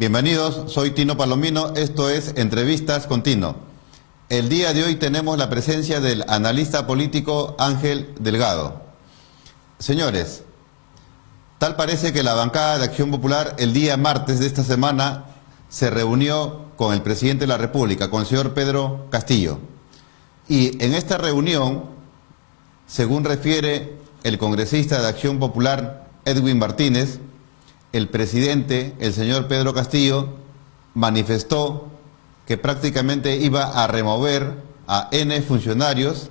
Bienvenidos, soy Tino Palomino, esto es Entrevistas con Tino. El día de hoy tenemos la presencia del analista político Ángel Delgado. Señores, tal parece que la bancada de Acción Popular el día martes de esta semana se reunió con el presidente de la República, con el señor Pedro Castillo. Y en esta reunión, según refiere el congresista de Acción Popular Edwin Martínez, el presidente, el señor Pedro Castillo, manifestó que prácticamente iba a remover a N funcionarios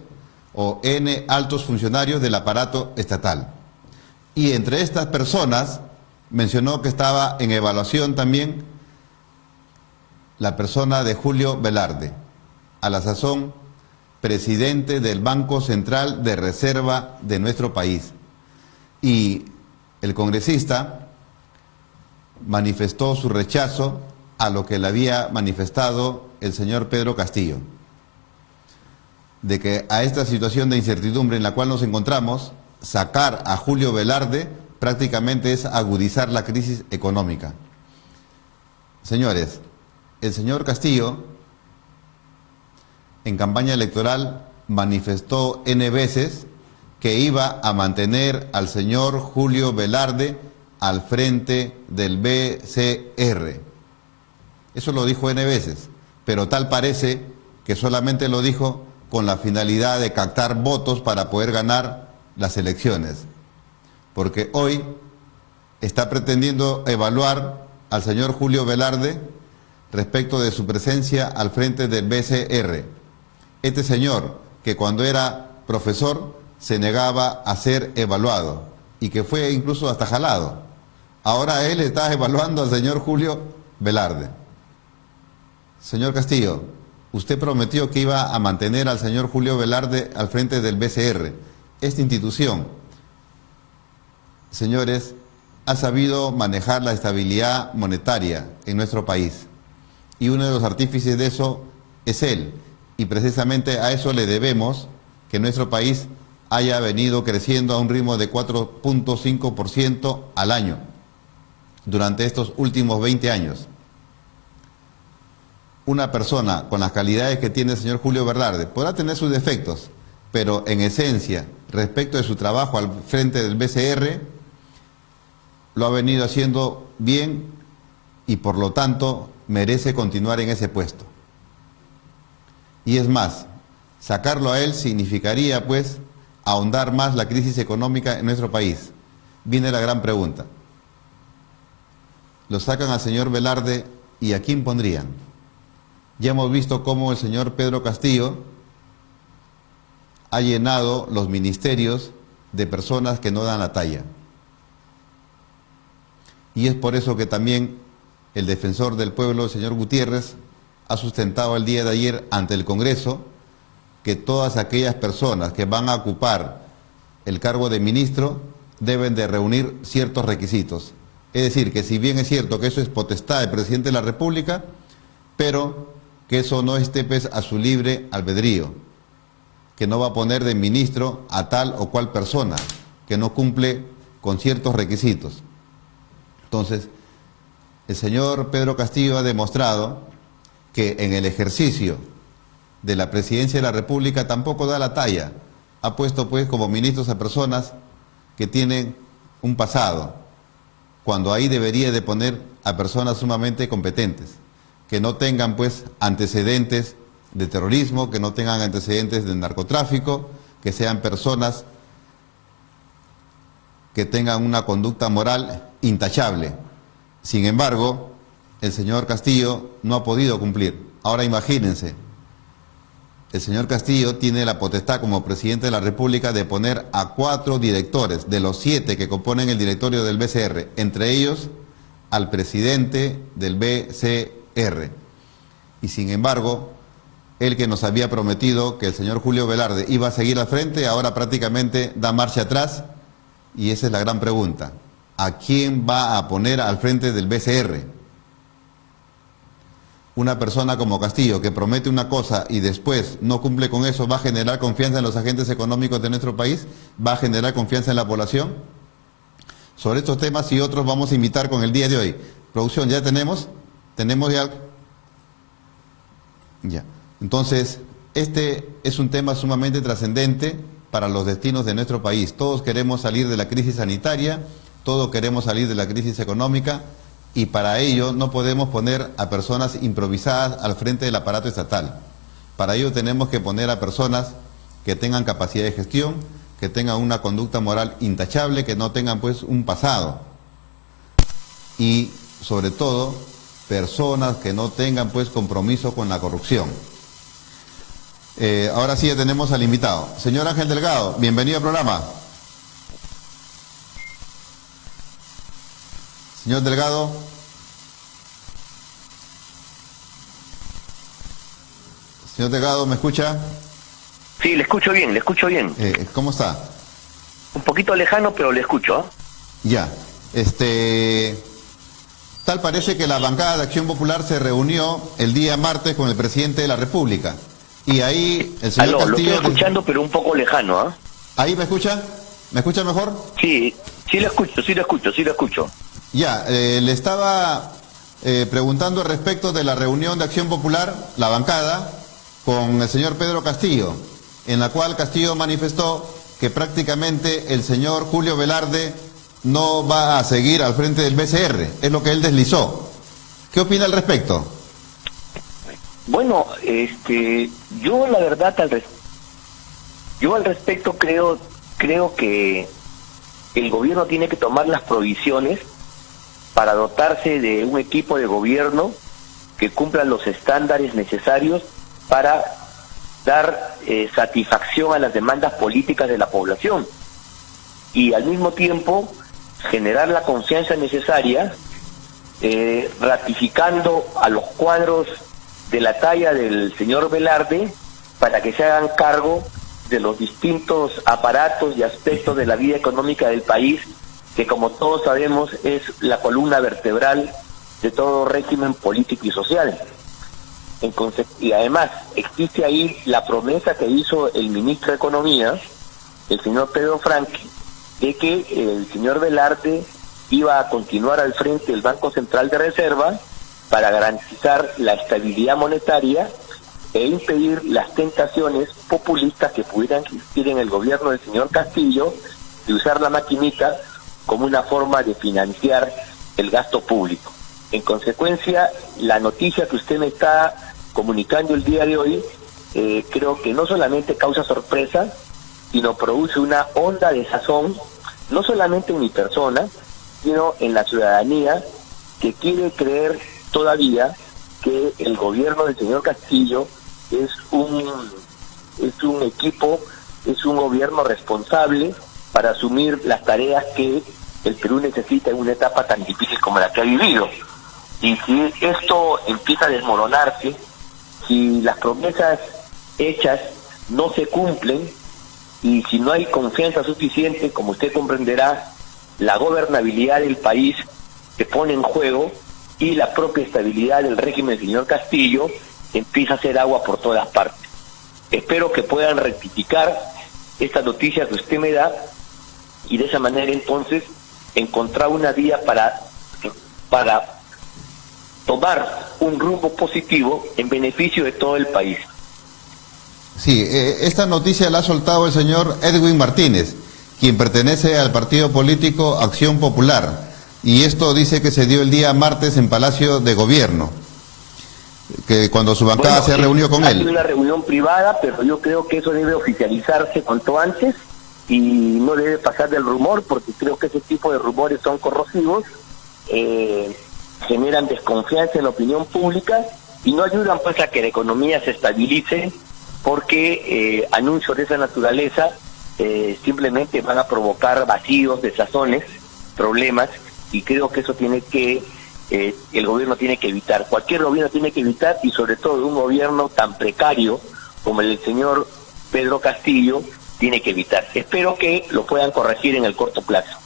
o N altos funcionarios del aparato estatal. Y entre estas personas mencionó que estaba en evaluación también la persona de Julio Velarde, a la sazón presidente del Banco Central de Reserva de nuestro país. Y el congresista manifestó su rechazo a lo que le había manifestado el señor Pedro Castillo, de que a esta situación de incertidumbre en la cual nos encontramos, sacar a Julio Velarde prácticamente es agudizar la crisis económica. Señores, el señor Castillo en campaña electoral manifestó N veces que iba a mantener al señor Julio Velarde al frente del BCR. Eso lo dijo N veces, pero tal parece que solamente lo dijo con la finalidad de captar votos para poder ganar las elecciones. Porque hoy está pretendiendo evaluar al señor Julio Velarde respecto de su presencia al frente del BCR. Este señor, que cuando era profesor se negaba a ser evaluado y que fue incluso hasta jalado. Ahora él está evaluando al señor Julio Velarde. Señor Castillo, usted prometió que iba a mantener al señor Julio Velarde al frente del BCR. Esta institución, señores, ha sabido manejar la estabilidad monetaria en nuestro país. Y uno de los artífices de eso es él. Y precisamente a eso le debemos que nuestro país haya venido creciendo a un ritmo de 4.5% al año durante estos últimos 20 años. Una persona con las calidades que tiene el señor Julio Velarde podrá tener sus defectos, pero en esencia, respecto de su trabajo al frente del BCR, lo ha venido haciendo bien y por lo tanto merece continuar en ese puesto. Y es más, sacarlo a él significaría pues ahondar más la crisis económica en nuestro país. Viene la gran pregunta. Lo sacan al señor Velarde y ¿a quién pondrían? Ya hemos visto cómo el señor Pedro Castillo ha llenado los ministerios de personas que no dan la talla. Y es por eso que también el defensor del pueblo, el señor Gutiérrez, ha sustentado el día de ayer ante el Congreso que todas aquellas personas que van a ocupar el cargo de ministro deben de reunir ciertos requisitos. Es decir, que si bien es cierto que eso es potestad del presidente de la República, pero que eso no esté pues a su libre albedrío, que no va a poner de ministro a tal o cual persona que no cumple con ciertos requisitos. Entonces, el señor Pedro Castillo ha demostrado que en el ejercicio de la presidencia de la República tampoco da la talla. Ha puesto pues como ministros a personas que tienen un pasado, cuando ahí debería de poner a personas sumamente competentes, que no tengan pues antecedentes de terrorismo, que no tengan antecedentes de narcotráfico, que sean personas que tengan una conducta moral intachable. Sin embargo, el señor Castillo no ha podido cumplir. Ahora imagínense, el señor Castillo tiene la potestad como presidente de la República de poner a 4 directores de los 7 que componen el directorio del BCR, entre ellos al presidente del BCR. Y sin embargo, él que nos había prometido que el señor Julio Velarde iba a seguir al frente, ahora prácticamente da marcha atrás, y esa es la gran pregunta. ¿A quién va a poner al frente del BCR? Una persona como Castillo que promete una cosa y después no cumple con eso, ¿va a generar confianza en los agentes económicos de nuestro país? ¿Va a generar confianza en la población? Sobre estos temas y otros vamos a invitar con el día de hoy. Producción, ¿ya tenemos? Tenemos ya... Ya. Entonces, este es un tema sumamente trascendente para los destinos de nuestro país. Todos queremos salir de la crisis sanitaria, todos queremos salir de la crisis económica, y para ello no podemos poner a personas improvisadas al frente del aparato estatal. Para ello tenemos que poner a personas que tengan capacidad de gestión, que tengan una conducta moral intachable, que no tengan pues un pasado. Y sobre todo, personas que no tengan pues compromiso con la corrupción. Ahora sí ya tenemos al invitado. Señor Ángel Delgado, bienvenido al programa. Señor Delgado. Señor Delgado, ¿me escucha? Sí, le escucho bien, le escucho bien. ¿Cómo está? Un poquito lejano, pero le escucho. Ya. Tal parece que la bancada de Acción Popular se reunió el día martes con el presidente de la República. Y ahí el señor Aló, Castillo... lo estoy escuchando, pero un poco lejano, ¿ah? ¿Ahí me escucha? ¿Me escucha mejor? Sí, sí lo escucho, sí lo escucho, sí lo escucho. Ya, le estaba preguntando respecto de la reunión de Acción Popular, la bancada, con el señor Pedro Castillo, en la cual Castillo manifestó que prácticamente el señor Julio Velarde no va a seguir al frente del BCR, es lo que él deslizó. ¿Qué opina al respecto? Bueno, yo la verdad al respecto creo que el gobierno tiene que tomar las provisiones para dotarse de un equipo de gobierno que cumpla los estándares necesarios para dar satisfacción a las demandas políticas de la población y al mismo tiempo generar la confianza necesaria, ratificando a los cuadros de la talla del señor Velarde para que se hagan cargo de los distintos aparatos y aspectos de la vida económica del país, que como todos sabemos es la columna vertebral de todo régimen político y social. Y además existe ahí la promesa que hizo el ministro de Economía, el señor Pedro Franque, de que el señor Velarde iba a continuar al frente del Banco Central de Reserva para garantizar la estabilidad monetaria e impedir las tentaciones populistas que pudieran existir en el gobierno del señor Castillo de usar la maquinita como una forma de financiar el gasto público. En consecuencia, la noticia que usted me está comunicando el día de hoy, creo que no solamente causa sorpresa, sino produce una honda desazón, no solamente en mi persona, sino en la ciudadanía, que quiere creer todavía que el gobierno del señor Castillo es un gobierno responsable para asumir las tareas que el Perú necesita en una etapa tan difícil como la que ha vivido. Y si esto empieza a desmoronarse, si las promesas hechas no se cumplen y si no hay confianza suficiente, como usted comprenderá, la gobernabilidad del país se pone en juego y la propia estabilidad del régimen del señor Castillo empieza a hacer agua por todas partes. Espero que puedan rectificar esta noticia que usted me da y de esa manera entonces encontrar una vía para tomar un rumbo positivo en beneficio de todo el país. Sí, esta noticia la ha soltado el señor Edwin Martínez, quien pertenece al partido político Acción Popular, y esto dice que se dio el día martes en Palacio de Gobierno, que cuando su bancada se reunió con él. Hay una reunión privada, pero yo creo que eso debe oficializarse cuanto antes y no debe pasar del rumor, porque creo que ese tipo de rumores son corrosivos, generan desconfianza en la opinión pública y no ayudan pues a que la economía se estabilice, porque anuncios de esa naturaleza simplemente van a provocar vacíos, desazones, problemas, y creo que eso tiene que el gobierno tiene que evitar. Cualquier gobierno tiene que evitar, y sobre todo un gobierno tan precario como el del señor Pedro Castillo tiene que evitar. Espero que lo puedan corregir en el corto plazo.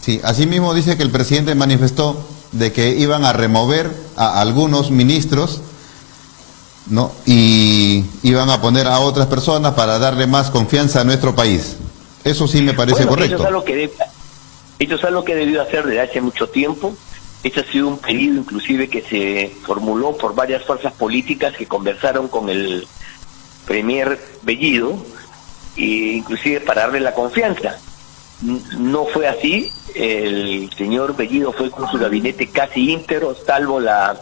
Sí, asimismo dice que el presidente manifestó de que iban a remover a algunos ministros, ¿no? Y iban a poner a otras personas para darle más confianza a nuestro país. Eso sí me parece correcto. Eso es algo que debió hacer desde hace mucho tiempo. Este ha sido un pedido inclusive que se formuló por varias fuerzas políticas que conversaron con el premier Bellido, inclusive para darle la confianza. No fue así, el señor Bellido fue con su gabinete casi íntegro, salvo la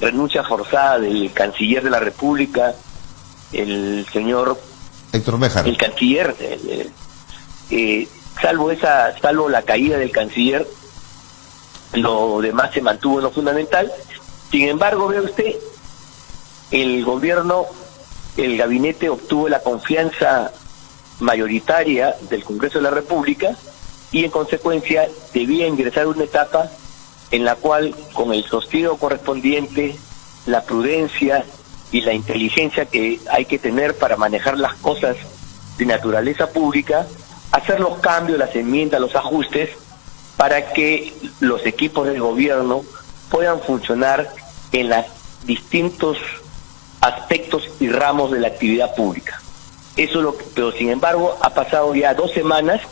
renuncia forzada del canciller de la República, el señor Héctor Béjar. El canciller, salvo la caída del canciller, lo demás se mantuvo en lo fundamental. Sin embargo, ve usted, el gabinete obtuvo la confianza mayoritaria del Congreso de la República y en consecuencia debía ingresar a una etapa en la cual, con el sosiego correspondiente, la prudencia y la inteligencia que hay que tener para manejar las cosas de naturaleza pública, hacer los cambios, las enmiendas, los ajustes, para que los equipos del gobierno puedan funcionar en los distintos aspectos y ramos de la actividad pública. Pero sin embargo ha pasado ya 2 semanas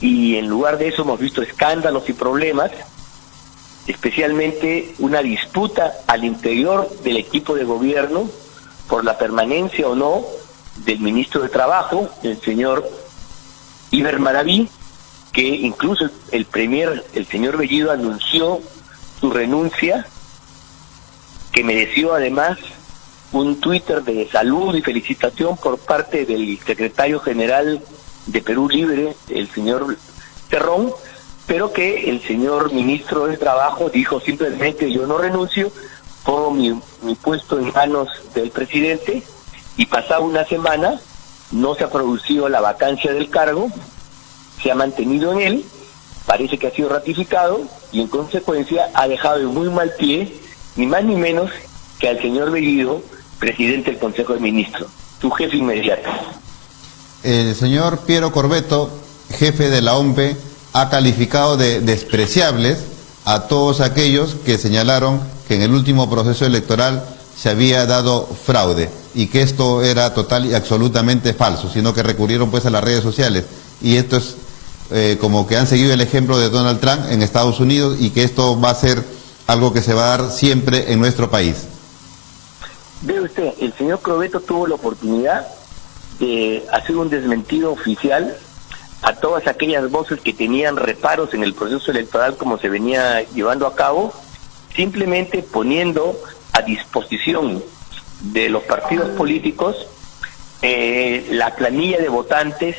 y en lugar de eso hemos visto escándalos y problemas, especialmente una disputa al interior del equipo de gobierno por la permanencia o no del ministro de Trabajo, el señor Iber Maraví, que incluso el señor Bellido, anunció su renuncia, que mereció además un Twitter de salud y felicitación por parte del secretario general de Perú Libre, el señor Terrón, pero que el señor ministro de Trabajo dijo simplemente: yo no renuncio, pongo mi puesto en manos del presidente, y pasada una semana no se ha producido la vacancia del cargo, se ha mantenido en él, parece que ha sido ratificado y en consecuencia ha dejado en muy mal pie, ni más ni menos que al señor Bellido, presidente del Consejo de Ministros, su jefe inmediato. El señor Piero Corvetto, jefe de la OMPE, ha calificado de despreciables a todos aquellos que señalaron que en el último proceso electoral se había dado fraude y que esto era total y absolutamente falso, sino que recurrieron pues a las redes sociales. Y esto es como que han seguido el ejemplo de Donald Trump en Estados Unidos, y que esto va a ser algo que se va a dar siempre en nuestro país. Ve usted, el señor Corvetto tuvo la oportunidad de hacer un desmentido oficial a todas aquellas voces que tenían reparos en el proceso electoral como se venía llevando a cabo, simplemente poniendo a disposición de los partidos políticos la planilla de votantes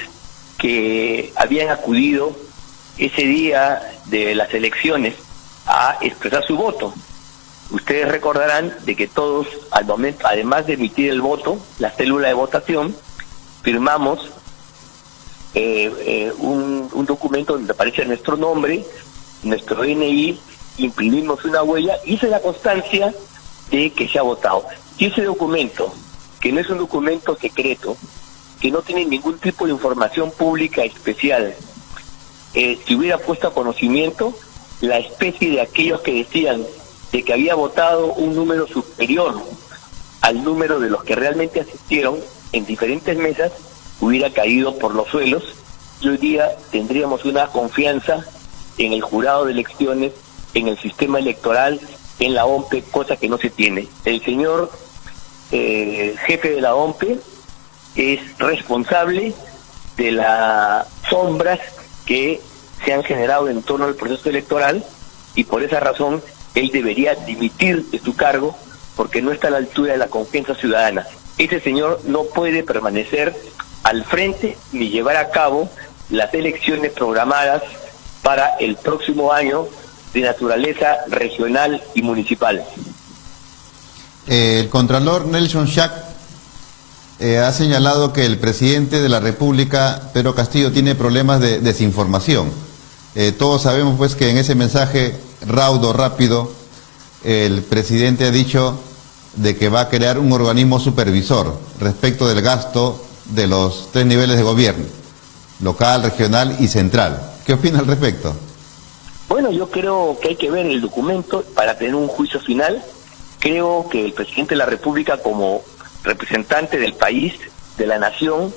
que habían acudido ese día de las elecciones a expresar su voto. Ustedes recordarán de que todos, al momento, además de emitir el voto, la célula de votación, firmamos un documento donde aparece nuestro nombre, nuestro DNI, imprimimos una huella y esa es la constancia de que se ha votado. Y ese documento, que no es un documento secreto, que no tiene ningún tipo de información pública especial, si hubiera puesto a conocimiento la especie de aquellos que decían de que había votado un número superior al número de los que realmente asistieron en diferentes mesas, hubiera caído por los suelos, y hoy día tendríamos una confianza en el jurado de elecciones, en el sistema electoral, en la OMPE, cosa que no se tiene. El señor jefe de la OMPE es responsable de las sombras que se han generado en torno al proceso electoral, y por esa razón él debería dimitir de su cargo, porque no está a la altura de la confianza ciudadana. Ese señor no puede permanecer al frente ni llevar a cabo las elecciones programadas para el próximo año de naturaleza regional y municipal. El contralor Nelson Schack ha señalado que el presidente de la República, Pedro Castillo, tiene problemas de desinformación. Todos sabemos pues que en ese mensaje raudo, rápido, el presidente ha dicho de que va a crear un organismo supervisor respecto del gasto de los 3 niveles de gobierno, local, regional y central. ¿Qué opina al respecto? Bueno, yo creo que hay que ver el documento para tener un juicio final. Creo que el presidente de la República, como representante del país, de la nación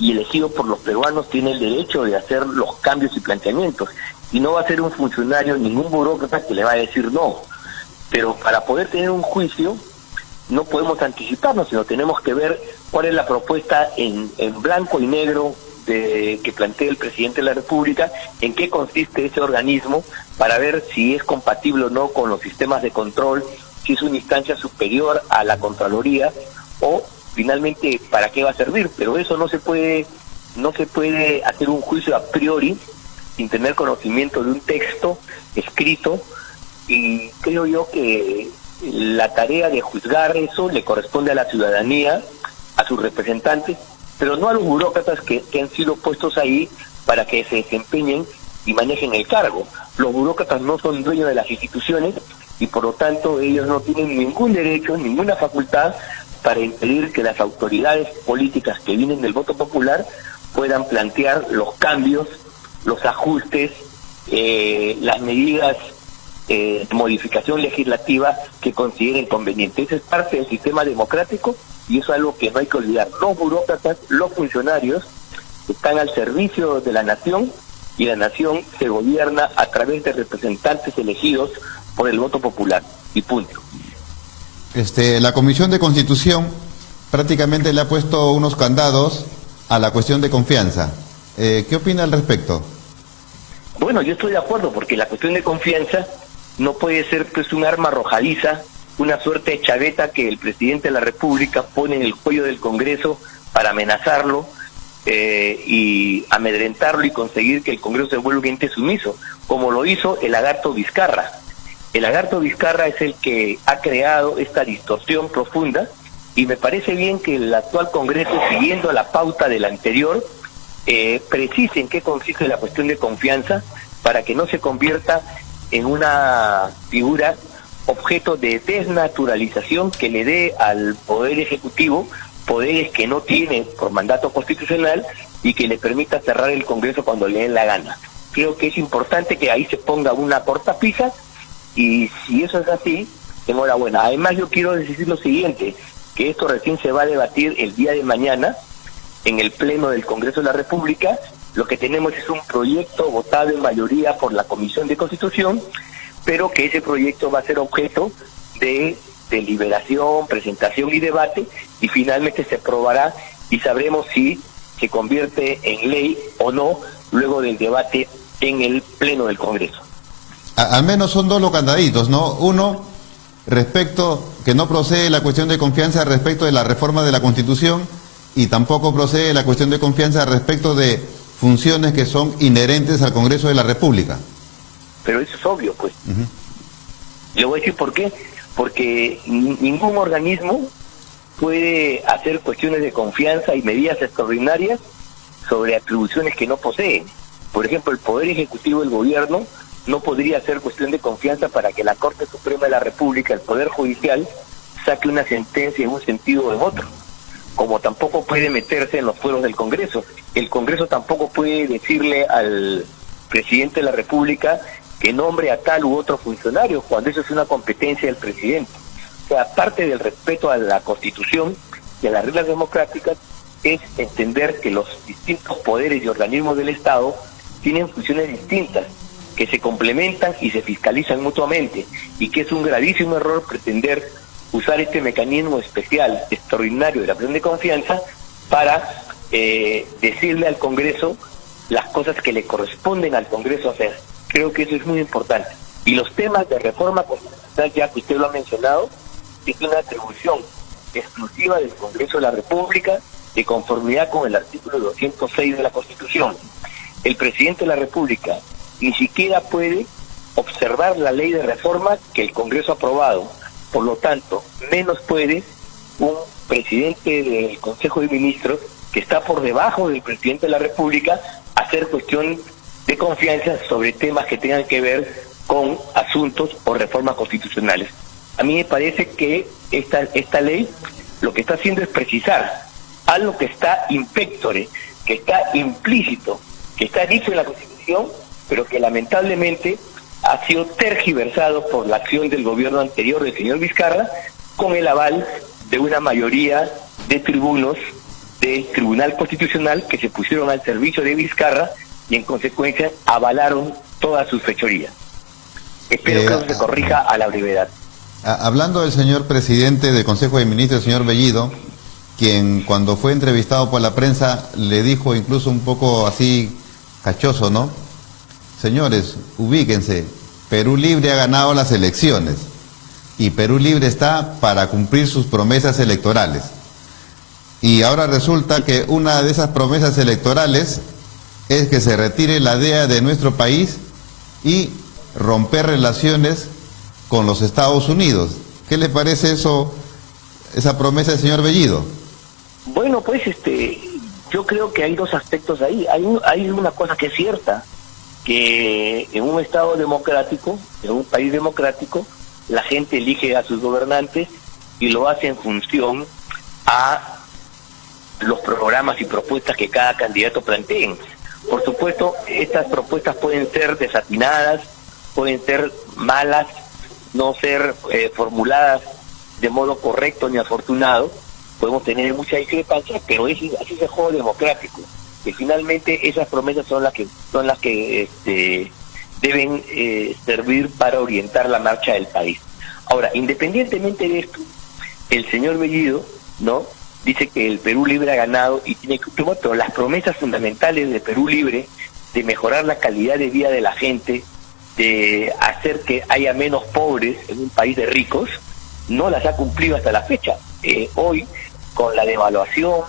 y elegido por los peruanos, tiene el derecho de hacer los cambios y planteamientos. y no va a ser un funcionario, ningún burócrata que le va a decir no. Pero para poder tener un juicio no podemos anticiparnos, sino tenemos que ver cuál es la propuesta en blanco y negro que plantea el presidente de la República, en qué consiste ese organismo, para ver si es compatible o no con los sistemas de control, si es una instancia superior a la Contraloría, o finalmente para qué va a servir. Pero eso no se puede hacer un juicio a priori sin tener conocimiento de un texto escrito, y creo yo que la tarea de juzgar eso le corresponde a la ciudadanía, a sus representantes, pero no a los burócratas que han sido puestos ahí para que se desempeñen y manejen el cargo. Los burócratas no son dueños de las instituciones y por lo tanto ellos no tienen ningún derecho, ninguna facultad para impedir que las autoridades políticas que vienen del voto popular puedan plantear los cambios, los ajustes, las medidas de modificación legislativa que consideren conveniente. Esa es parte del sistema democrático y eso es algo que no hay que olvidar. Los burócratas, los funcionarios, están al servicio de la nación y la nación se gobierna a través de representantes elegidos por el voto popular. Y punto. La Comisión de Constitución prácticamente le ha puesto unos candados a la cuestión de confianza. ¿Qué opina al respecto? Bueno, yo estoy de acuerdo, porque la cuestión de confianza no puede ser pues un arma arrojadiza, una suerte de chaveta que el presidente de la República pone en el cuello del Congreso para amenazarlo y amedrentarlo y conseguir que el Congreso se vuelva un ente sumiso, como lo hizo el lagarto Vizcarra. El lagarto Vizcarra es el que ha creado esta distorsión profunda, y me parece bien que el actual Congreso, siguiendo la pauta del anterior, precise en qué consiste la cuestión de confianza para que no se convierta en una figura objeto de desnaturalización que le dé al Poder Ejecutivo poderes que no tiene por mandato constitucional y que le permita cerrar el Congreso cuando le den la gana. Creo que es importante que ahí se ponga una cortapisa, y si eso es así, enhorabuena. Además, yo quiero decir lo siguiente, que esto recién se va a debatir el día de mañana en el Pleno del Congreso de la República. Lo que tenemos es un proyecto votado en mayoría por la Comisión de Constitución, pero que ese proyecto va a ser objeto de deliberación, presentación y debate, y finalmente se aprobará y sabremos si se convierte en ley o no luego del debate en el Pleno del Congreso. Al menos son dos los candaditos, ¿no? Uno, respecto que no procede la cuestión de confianza respecto de la reforma de la Constitución, y tampoco procede la cuestión de confianza respecto de funciones que son inherentes al Congreso de la República. Pero eso es obvio, pues. Le voy a decir por qué. Porque ningún organismo puede hacer cuestiones de confianza y medidas extraordinarias sobre atribuciones que no posee. Por ejemplo, el Poder Ejecutivo del Gobierno no podría hacer cuestión de confianza para que la Corte Suprema de la República, el Poder Judicial, saque una sentencia en un sentido o en otro. Como tampoco puede meterse en los fueros del Congreso. El Congreso tampoco puede decirle al presidente de la República que nombre a tal u otro funcionario, cuando eso es una competencia del presidente. O sea, parte del respeto a la Constitución y a las reglas democráticas es entender que los distintos poderes y organismos del Estado tienen funciones distintas, que se complementan y se fiscalizan mutuamente, y que es un gravísimo error pretender usar este mecanismo especial, extraordinario de la cuestión de confianza para decirle al Congreso las cosas que le corresponden al Congreso hacer. Creo que eso es muy importante. Y los temas de reforma constitucional, ya que usted lo ha mencionado, es una atribución exclusiva del Congreso de la República, de conformidad con el artículo 206 de la Constitución. El presidente de la República ni siquiera puede observar la ley de reforma que el Congreso ha aprobado. Por lo tanto, menos puede un presidente del Consejo de Ministros, que está por debajo del presidente de la República, hacer cuestión de confianza sobre temas que tengan que ver con asuntos o reformas constitucionales. A mí me parece que esta ley lo que está haciendo es precisar algo que está in pectore, que está implícito, que está dicho en la Constitución, pero que lamentablemente ha sido tergiversado por la acción del gobierno anterior del señor Vizcarra, con el aval de una mayoría de tribunos del Tribunal Constitucional que se pusieron al servicio de Vizcarra y en consecuencia avalaron todas sus fechorías. Espero que eso se corrija a la brevedad. Hablando del señor presidente del Consejo de Ministros, el señor Bellido, quien cuando fue entrevistado por la prensa le dijo incluso un poco así cachoso, ¿no? Señores, ubíquense, Perú Libre ha ganado las elecciones y Perú Libre está para cumplir sus promesas electorales. Y ahora resulta que una de esas promesas electorales es que se retire la DEA de nuestro país y romper relaciones con los Estados Unidos. ¿Qué le parece eso, esa promesa del señor Bellido? Bueno, pues yo creo que hay dos aspectos ahí. Hay una cosa que es cierta, que en un Estado democrático, en un país democrático, la gente elige a sus gobernantes y lo hace en función a los programas y propuestas que cada candidato planteen. Por supuesto, estas propuestas pueden ser desatinadas, pueden ser malas, no ser formuladas de modo correcto ni afortunado. Podemos tener mucha discrepancia, pero así es el juego democrático, que finalmente esas promesas son las que deben servir para orientar la marcha del país. Ahora, independientemente de esto, el señor Bellido, ¿no?, dice que el Perú Libre ha ganado y tiene que cumplir, pero las promesas fundamentales de Perú Libre, de mejorar la calidad de vida de la gente, de hacer que haya menos pobres en un país de ricos, no las ha cumplido hasta la fecha. Hoy, con la devaluación,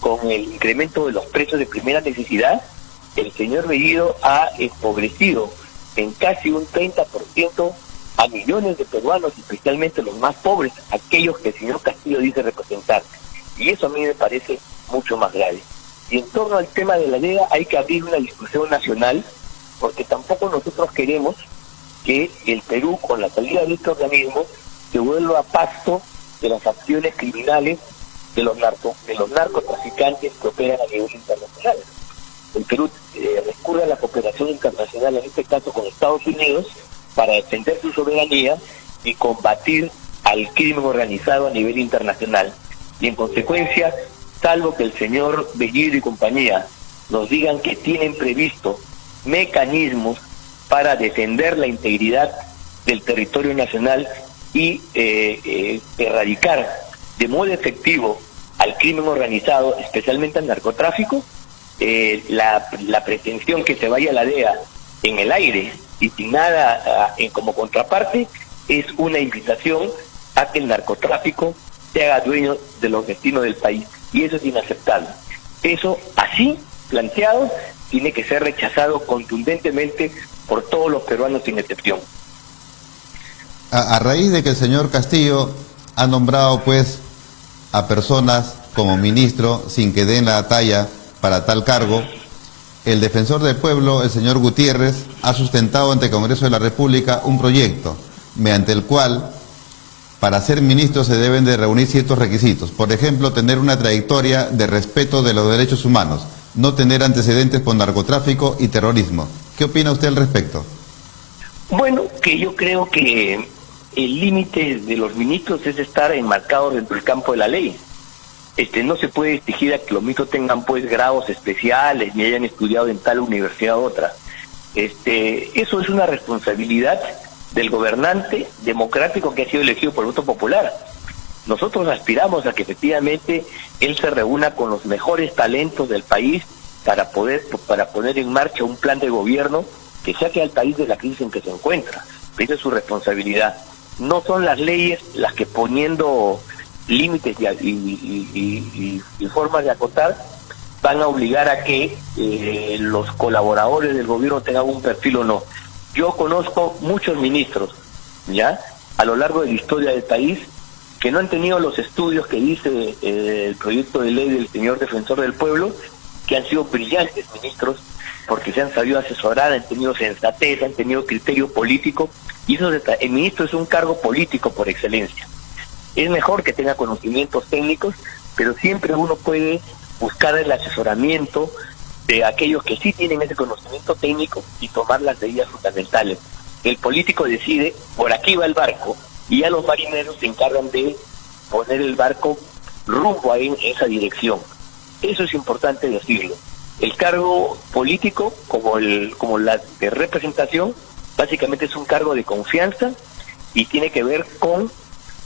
con el incremento de los precios de primera necesidad, el señor Bellido ha empobrecido en casi un 30% a millones de peruanos, especialmente los más pobres, aquellos que el señor Castillo dice representar. Y eso a mí me parece mucho más grave. Y en torno al tema de la DEA hay que abrir una discusión nacional, porque tampoco nosotros queremos que el Perú, con la salida de este organismo, se vuelva pasto de las acciones criminales de los narcotraficantes que operan a nivel internacional. El Perú recurre a la cooperación internacional, en este caso con Estados Unidos, para defender su soberanía y combatir al crimen organizado a nivel internacional. Y en consecuencia, salvo que el señor Bellido y compañía nos digan que tienen previsto mecanismos para defender la integridad del territorio nacional y erradicar de modo efectivo al crimen organizado, especialmente al narcotráfico, la pretensión que se vaya la DEA en el aire y sin nada como contraparte es una invitación a que el narcotráfico se haga dueño de los destinos del país, y eso es inaceptable. Eso, así planteado, tiene que ser rechazado contundentemente por todos los peruanos sin excepción. A raíz de que el señor Castillo ha nombrado pues a personas como ministro sin que den la talla para tal cargo, el defensor del pueblo, el señor Gutiérrez, ha sustentado ante el Congreso de la República un proyecto mediante el cual para ser ministro se deben de reunir ciertos requisitos. Por ejemplo, tener una trayectoria de respeto de los derechos humanos, no tener antecedentes por narcotráfico y terrorismo. ¿Qué opina usted al respecto? Bueno, que yo creo que el límite de los ministros es estar enmarcados dentro del campo de la ley. No se puede exigir a que los ministros tengan pues grados especiales ni hayan estudiado en tal universidad u otra. Eso es una responsabilidad del gobernante democrático que ha sido elegido por el voto popular. Nosotros aspiramos a que efectivamente él se reúna con los mejores talentos del país para poner en marcha un plan de gobierno que saque al país de la crisis en que se encuentra. Esa es su responsabilidad. No son las leyes las que, poniendo límites y formas de acotar, van a obligar a que los colaboradores del gobierno tengan un perfil o no. Yo conozco muchos ministros, ¿ya?, a lo largo de la historia del país, que no han tenido los estudios que dice el proyecto de ley del señor defensor del pueblo, que han sido brillantes ministros, porque se han sabido asesorar, han tenido sensatez, han tenido criterio político, y eso el ministro es un cargo político por excelencia. Es mejor que tenga conocimientos técnicos, pero siempre uno puede buscar el asesoramiento de aquellos que sí tienen ese conocimiento técnico y tomar las medidas fundamentales. El político decide, por aquí va el barco, y ya los marineros se encargan de poner el barco rumbo en esa dirección. Eso es importante decirlo. El cargo político, como la de representación, básicamente es un cargo de confianza y tiene que ver con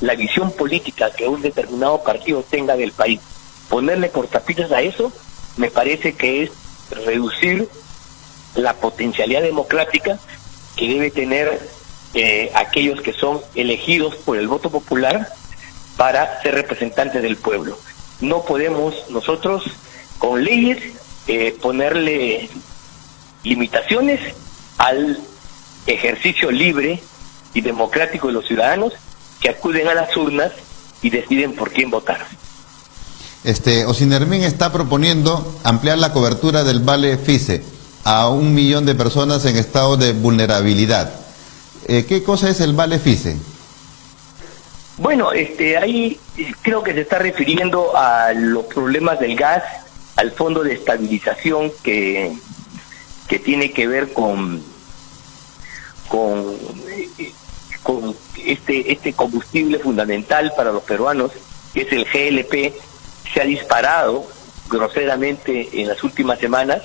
la visión política que un determinado partido tenga del país. Ponerle cortapisas a eso me parece que es reducir la potencialidad democrática que debe tener aquellos que son elegidos por el voto popular para ser representantes del pueblo. No podemos nosotros con leyes ponerle limitaciones al ejercicio libre y democrático de los ciudadanos que acuden a las urnas y deciden por quién votar. Osinermin está proponiendo ampliar la cobertura del vale FICE a 1 millón de personas en estado de vulnerabilidad. ¿Qué cosa es el vale FICE? Bueno, ahí creo que se está refiriendo a los problemas del gas, al fondo de estabilización que tiene que ver con este combustible fundamental para los peruanos, que es el GLP. Se ha disparado groseramente en las últimas semanas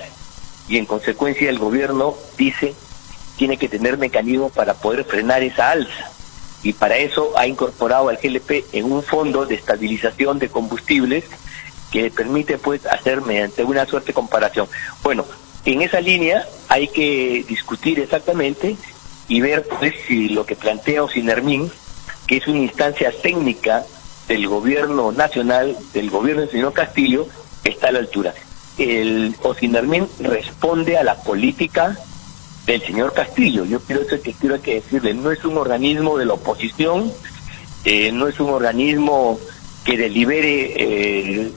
y en consecuencia el gobierno dice tiene que tener mecanismos para poder frenar esa alza, y para eso ha incorporado al GLP en un fondo de estabilización de combustibles que permite pues hacer mediante una suerte de comparación. Bueno, en esa línea hay que discutir exactamente y ver pues si lo que plantea Osinermin, que es una instancia técnica del gobierno nacional, del gobierno del señor Castillo, está a la altura. El Osinermin responde a la política del señor Castillo. Yo quiero que decirle, no es un organismo de la oposición, no es un organismo que delibere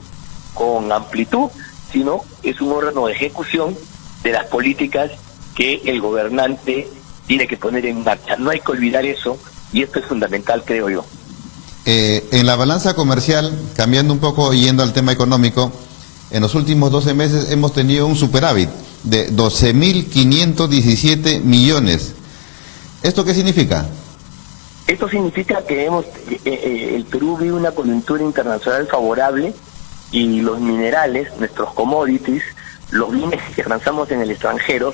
con amplitud, sino es un órgano de ejecución de las políticas que el gobernante tiene que poner en marcha. No hay que olvidar eso, y esto es fundamental, creo yo. En la balanza comercial, cambiando un poco y yendo al tema económico, en los últimos 12 meses hemos tenido un superávit de 12.517 millones. ¿Esto qué significa? Esto significa que el Perú vive una coyuntura internacional favorable y los minerales, nuestros commodities, los bienes que lanzamos en el extranjero,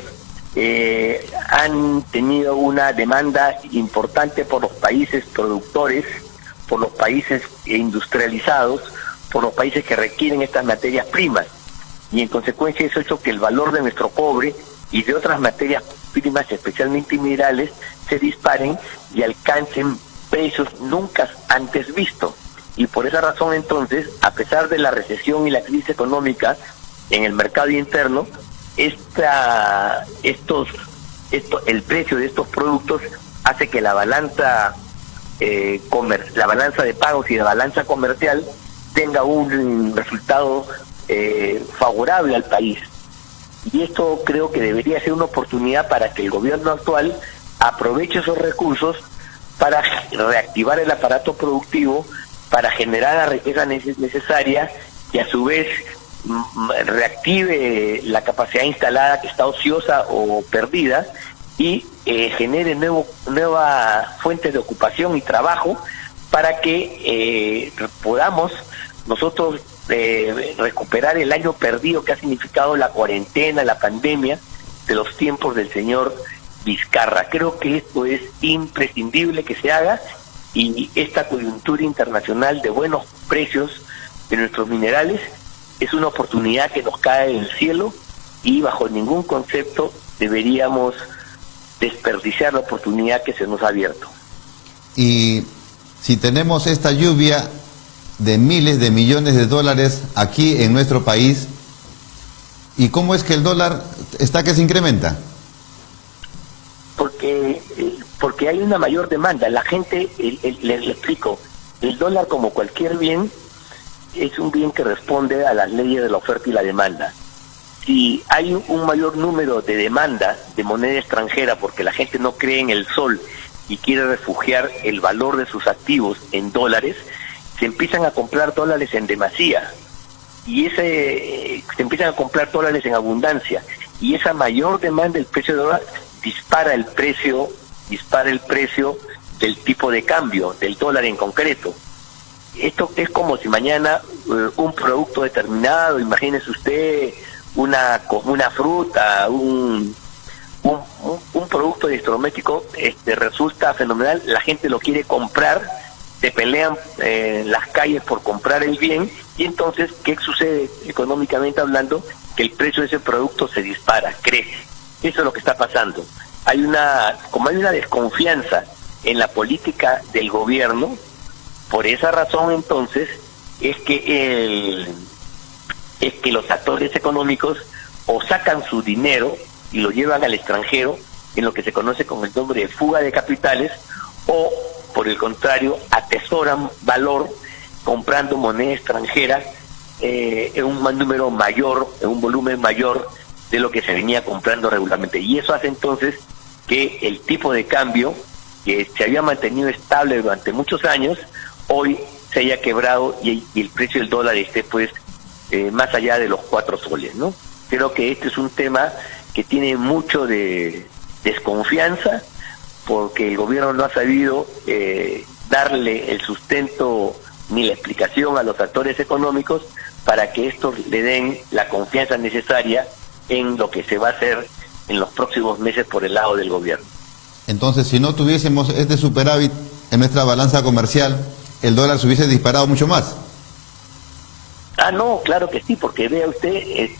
han tenido una demanda importante por los países productores, por los países industrializados, por los países que requieren estas materias primas, y en consecuencia eso ha hecho que el valor de nuestro cobre y de otras materias primas, especialmente minerales, se disparen y alcancen precios nunca antes vistos. Y por esa razón entonces, a pesar de la recesión y la crisis económica en el mercado interno, el precio de estos productos hace que la balanza la balanza de pagos y la balanza comercial tenga un resultado favorable al país. Y esto creo que debería ser una oportunidad para que el gobierno actual aproveche esos recursos para reactivar el aparato productivo, para generar la riqueza necesaria y a su vez reactive la capacidad instalada que está ociosa o perdida y genere nuevas fuentes de ocupación y trabajo para que podamos nosotros recuperar el año perdido que ha significado la cuarentena, la pandemia de los tiempos del señor Vizcarra. Creo que esto es imprescindible que se haga, y esta coyuntura internacional de buenos precios de nuestros minerales es una oportunidad que nos cae del cielo, y bajo ningún concepto deberíamos desperdiciar la oportunidad que se nos ha abierto. Y si tenemos esta lluvia de miles de millones de dólares aquí en nuestro país, ¿y cómo es que el dólar está que se incrementa? Porque hay una mayor demanda. La gente, les explico, el dólar, como cualquier bien, es un bien que responde a las leyes de la oferta y la demanda. Si hay un mayor número de demanda de moneda extranjera porque la gente no cree en el sol y quiere refugiar el valor de sus activos en dólares, se empiezan a comprar dólares en demasía, y se empiezan a comprar dólares en abundancia, y esa mayor demanda del precio del dólar dispara el precio del tipo de cambio, del dólar en concreto. Esto es como si mañana un producto determinado, imagínese usted una fruta, un producto electrodoméstico resulta fenomenal, la gente lo quiere comprar, se pelean en las calles por comprar el bien, y entonces, ¿qué sucede económicamente hablando? Que el precio de ese producto se dispara, crece. Eso es lo que está pasando. Como hay una desconfianza en la política del gobierno, por esa razón entonces es que los actores económicos o sacan su dinero y lo llevan al extranjero, en lo que se conoce con el nombre de fuga de capitales, o por el contrario atesoran valor comprando moneda extranjera en un número mayor, en un volumen mayor de lo que se venía comprando regularmente, y eso hace entonces que el tipo de cambio, que se había mantenido estable durante muchos años, hoy se haya quebrado y el precio del dólar esté pues más allá de los 4 soles, ¿no? Creo que este es un tema que tiene mucho de desconfianza, porque el gobierno no ha sabido darle el sustento ni la explicación a los actores económicos para que estos le den la confianza necesaria en lo que se va a hacer en los próximos meses por el lado del gobierno. Entonces, si no tuviésemos este superávit en nuestra balanza comercial, el dólar se hubiese disparado mucho más. No, claro que sí, porque vea usted,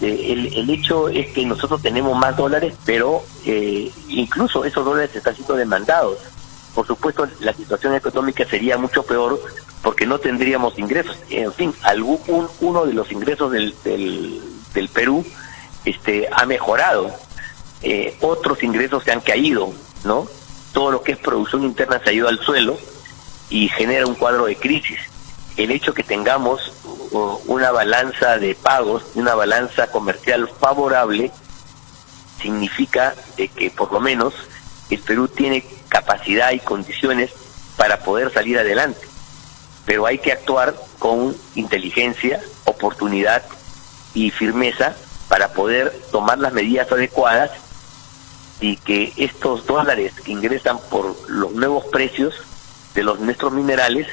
el hecho es que nosotros tenemos más dólares, pero incluso esos dólares están siendo demandados. Por supuesto, la situación económica sería mucho peor porque no tendríamos ingresos. En fin, uno de los ingresos del Perú ha mejorado. Otros ingresos se han caído, ¿no? Todo lo que es producción interna se ha ido al suelo y genera un cuadro de crisis. El hecho que tengamos una balanza de pagos, una balanza comercial favorable, significa de que por lo menos el Perú tiene capacidad y condiciones para poder salir adelante. Pero hay que actuar con inteligencia, oportunidad y firmeza para poder tomar las medidas adecuadas y que estos dólares que ingresan por los nuevos precios de nuestros minerales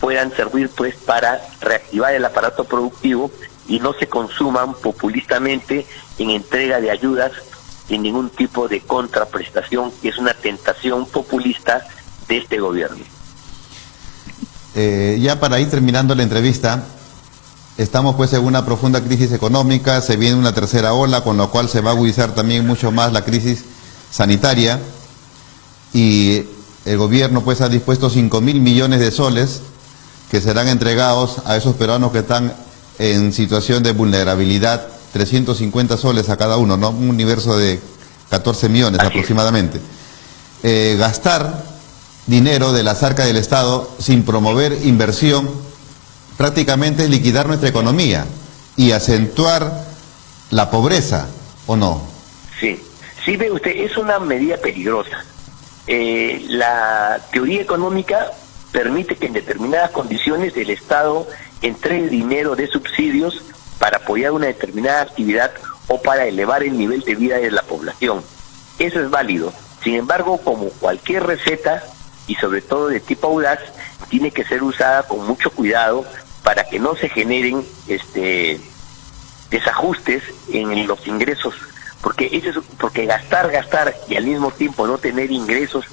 puedan servir pues para reactivar el aparato productivo y no se consuman populistamente en entrega de ayudas sin ningún tipo de contraprestación, que es una tentación populista de este gobierno. Ya para ir terminando la entrevista, estamos pues en una profunda crisis económica, se viene una tercera ola, con lo cual se va a agudizar también mucho más la crisis sanitaria, y el gobierno pues ha dispuesto 5.000 millones de soles que serán entregados a esos peruanos que están en situación de vulnerabilidad, 350 soles a cada uno, ¿no? Un universo de 14 millones aproximadamente. Gastar dinero de la arca del Estado sin promover inversión prácticamente es liquidar nuestra economía y acentuar la pobreza, ¿o no? Sí, ve usted, es una medida peligrosa. La teoría económica permite que en determinadas condiciones el Estado entregue dinero de subsidios para apoyar una determinada actividad o para elevar el nivel de vida de la población. Eso es válido. Sin embargo, como cualquier receta, y sobre todo de tipo audaz, tiene que ser usada con mucho cuidado para que no se generen desajustes en los ingresos, porque gastar y al mismo tiempo no tener ingresos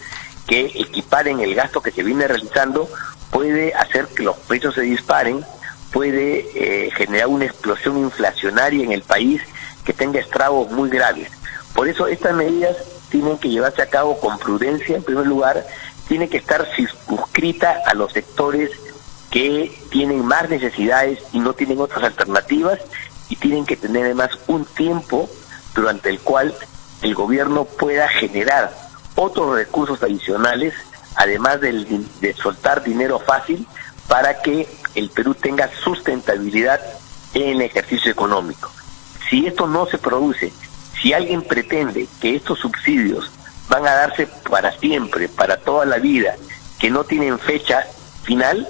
que equiparen el gasto que se viene realizando puede hacer que los precios se disparen, puede generar una explosión inflacionaria en el país que tenga estragos muy graves. Por eso estas medidas tienen que llevarse a cabo con prudencia. En primer lugar, tiene que estar circunscrita a los sectores que tienen más necesidades y no tienen otras alternativas, y tienen que tener además un tiempo durante el cual el gobierno pueda generar otros recursos adicionales, además de soltar dinero fácil, para que el Perú tenga sustentabilidad en el ejercicio económico. Si esto no se produce, si alguien pretende que estos subsidios van a darse para siempre, para toda la vida, que no tienen fecha final,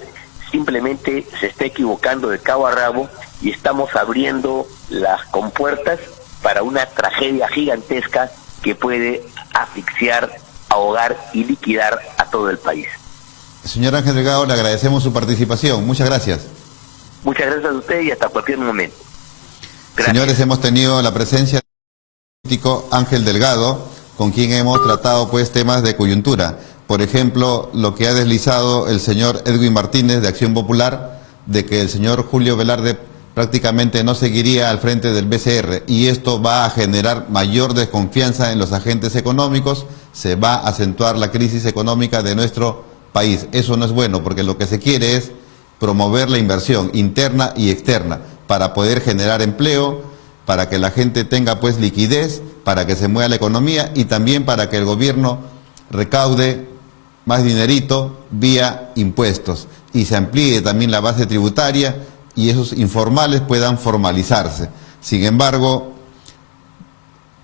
simplemente se está equivocando de cabo a rabo y estamos abriendo las compuertas para una tragedia gigantesca que puede asfixiar, ahogar y liquidar a todo el país. Señor Ángel Delgado, le agradecemos su participación. Muchas gracias. Muchas gracias a usted y hasta cualquier momento. Gracias. Señores, hemos tenido la presencia del político Ángel Delgado, con quien hemos tratado pues temas de coyuntura. Por ejemplo, lo que ha deslizado el señor Edwin Martínez de Acción Popular, de que el señor Julio Velarde prácticamente no seguiría al frente del BCR, y esto va a generar mayor desconfianza en los agentes económicos, se va a acentuar la crisis económica de nuestro país. Eso no es bueno, porque lo que se quiere es promover la inversión interna y externa para poder generar empleo, para que la gente tenga pues liquidez, para que se mueva la economía y también para que el gobierno recaude más dinerito vía impuestos y se amplíe también la base tributaria y esos informales puedan formalizarse. Sin embargo,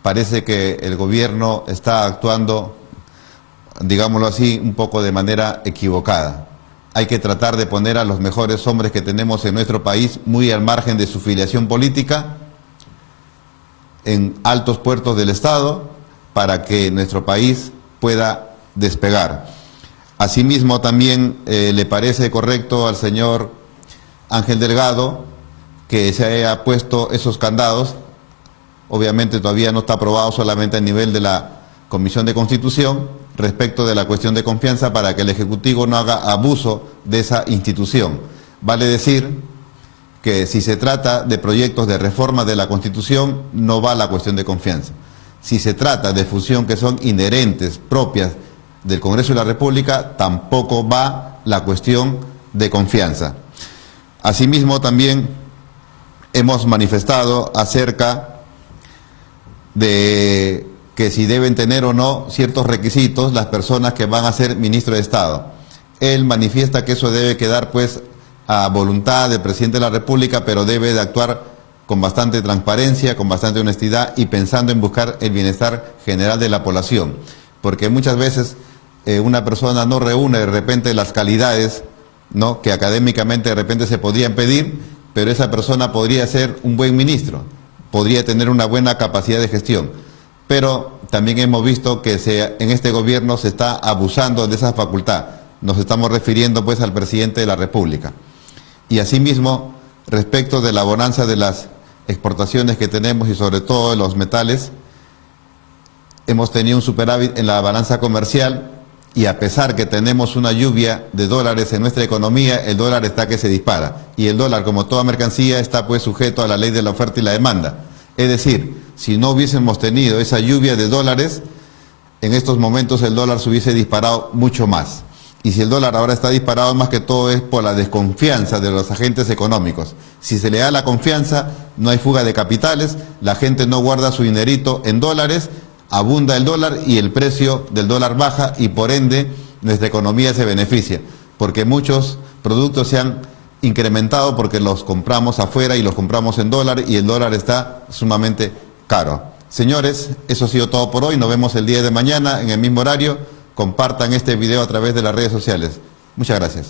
parece que el gobierno está actuando, digámoslo así, un poco de manera equivocada. Hay que tratar de poner a los mejores hombres que tenemos en nuestro país, muy al margen de su filiación política, en altos puertos del Estado, para que nuestro país pueda despegar. Asimismo, también le parece correcto al señor Ángel Delgado que se haya puesto esos candados. Obviamente todavía no está aprobado, solamente a nivel de la Comisión de Constitución, respecto de la cuestión de confianza, para que el Ejecutivo no haga abuso de esa institución. Vale decir que si se trata de proyectos de reforma de la Constitución, no va la cuestión de confianza. Si se trata de fusión que son inherentes, propias del Congreso de la República, tampoco va la cuestión de confianza. Asimismo, también hemos manifestado acerca de que si deben tener o no ciertos requisitos las personas que van a ser ministro de Estado. Él manifiesta que eso debe quedar pues a voluntad del presidente de la República, pero debe de actuar con bastante transparencia, con bastante honestidad y pensando en buscar el bienestar general de la población. Porque muchas veces una persona no reúne de repente las calidades, ¿no?, que académicamente de repente se podrían pedir, pero esa persona podría ser un buen ministro, podría tener una buena capacidad de gestión. Pero también hemos visto que en este gobierno se está abusando de esa facultad. Nos estamos refiriendo pues al presidente de la República. Y asimismo, respecto de la bonanza de las exportaciones que tenemos y sobre todo de los metales, hemos tenido un superávit en la balanza comercial y a pesar que tenemos una lluvia de dólares en nuestra economía, el dólar está que se dispara. Y el dólar, como toda mercancía, está pues sujeto a la ley de la oferta y la demanda. Es decir, si no hubiésemos tenido esa lluvia de dólares, en estos momentos el dólar se hubiese disparado mucho más. Y si el dólar ahora está disparado, más que todo es por la desconfianza de los agentes económicos. Si se le da la confianza, no hay fuga de capitales, la gente no guarda su dinerito en dólares, abunda el dólar y el precio del dólar baja y por ende nuestra economía se beneficia. Porque muchos productos se han incrementado porque los compramos afuera y los compramos en dólar y el dólar está sumamente caro. Señores, eso ha sido todo por hoy. Nos vemos el día de mañana en el mismo horario. Compartan este video a través de las redes sociales. Muchas gracias.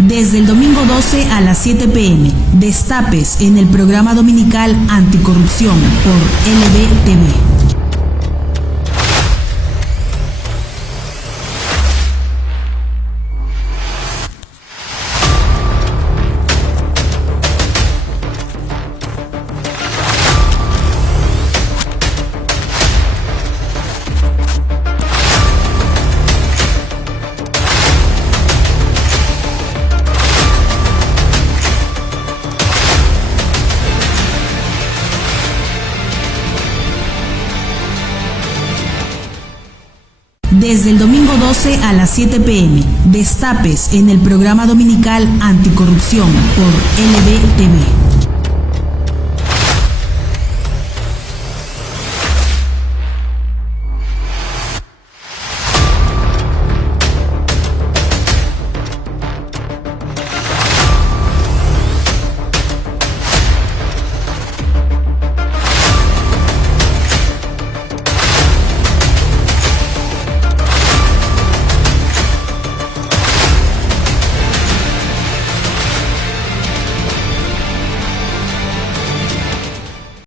Desde el domingo 12 a las 7 p.m. Destapes en el programa dominical Anticorrupción por LBTV. Desde el domingo 12 a las 7 p.m. Destapes en el programa dominical Anticorrupción por LBTV.